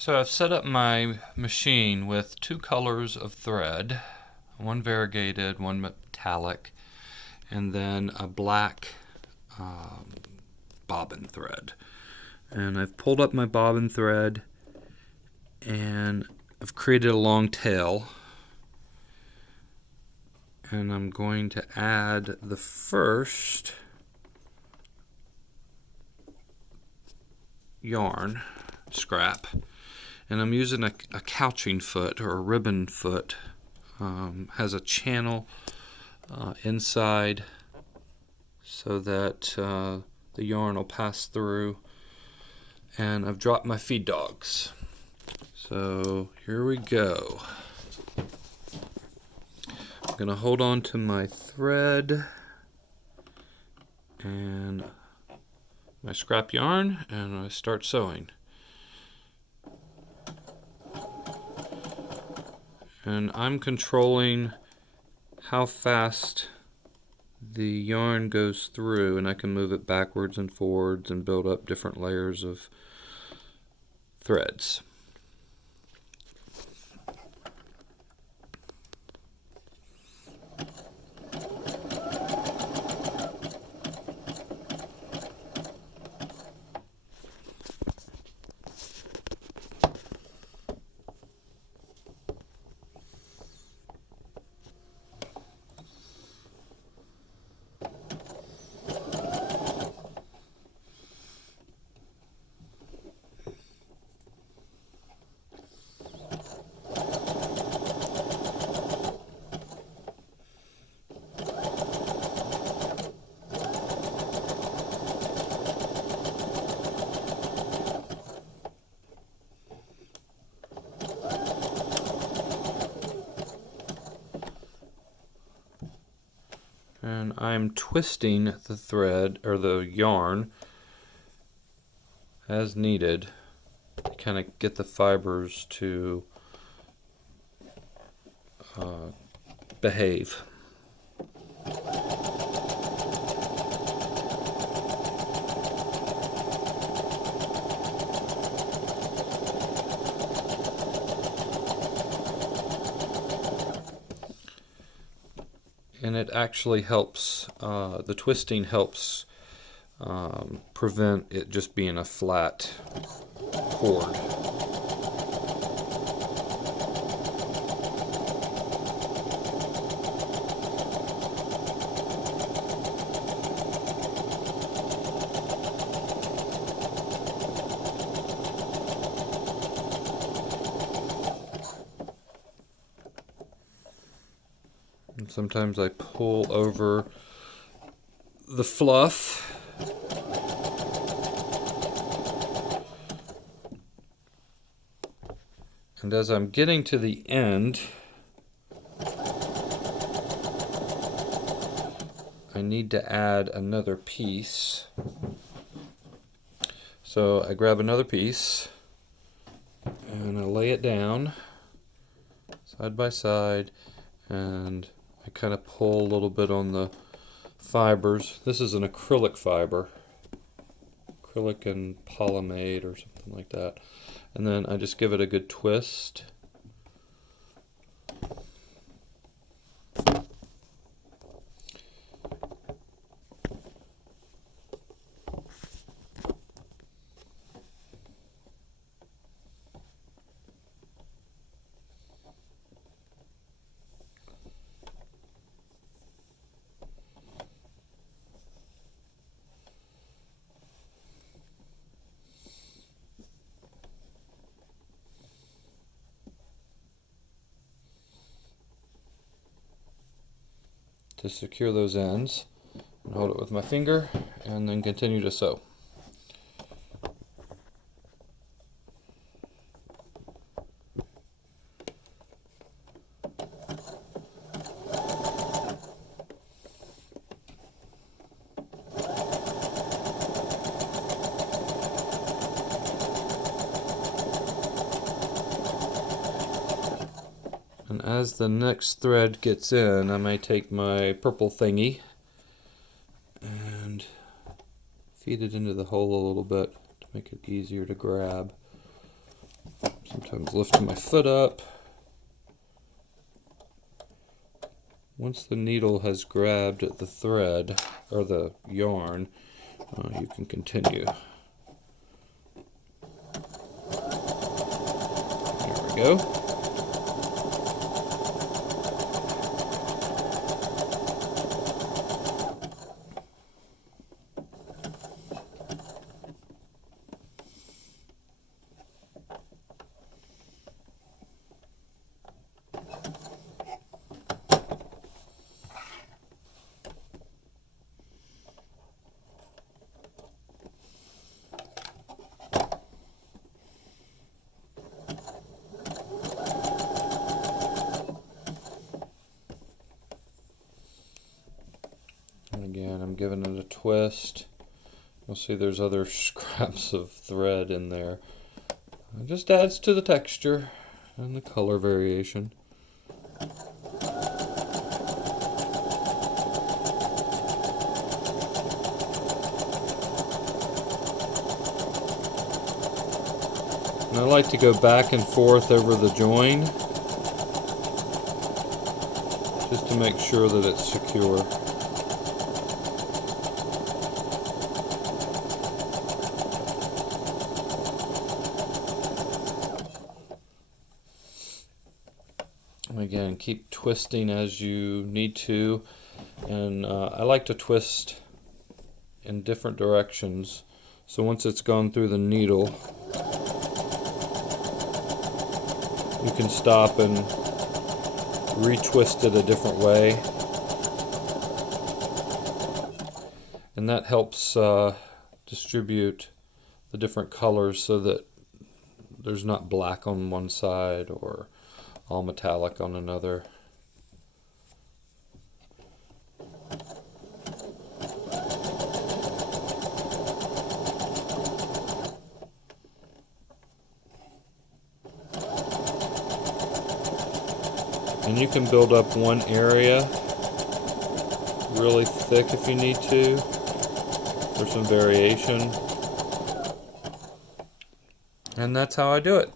So I've set up my machine with two colors of thread, one variegated, one metallic, and then a black bobbin thread. And I've pulled up my bobbin thread and I've created a long tail, and I'm going to add the first yarn scrap, and I'm using a couching foot or a ribbon foot. Has a channel inside so that the yarn will pass through, and I've dropped my feed dogs. So here we go. I'm going to hold on to my thread and my scrap yarn, and I start sewing. And I'm controlling how fast the yarn goes through, and I can move it backwards and forwards and build up different layers of threads. And I'm twisting the thread or the yarn as needed to kind of get the fibers to behave. And it actually helps, the twisting helps prevent it just being a flat cord. And sometimes I pull over the fluff. And as I'm getting to the end, I need to add another piece. So I grab another piece and I lay it down side by side, and I kind of pull a little bit on the fibers. This is an acrylic fiber, acrylic and polyamide or something like that. And then I just give it a good twist. To secure those ends, and hold it with my finger and then continue to sew. And as the next thread gets in, I may take my purple thingy and feed it into the hole a little bit to make it easier to grab. Sometimes lifting my foot up. Once the needle has grabbed the thread or the yarn, you can continue. There we go. Again, I'm giving it a twist. You'll see there's other scraps of thread in there. It just adds to the texture and the color variation. And I like to go back and forth over the join just to make sure that it's secure. Again, keep twisting as you need to, and I like to twist in different directions, so once it's gone through the needle you can stop and retwist it a different way, and that helps distribute the different colors so that there's not black on one side or all metallic on another. And you can build up one area really thick if you need to, for some variation. And that's how I do it.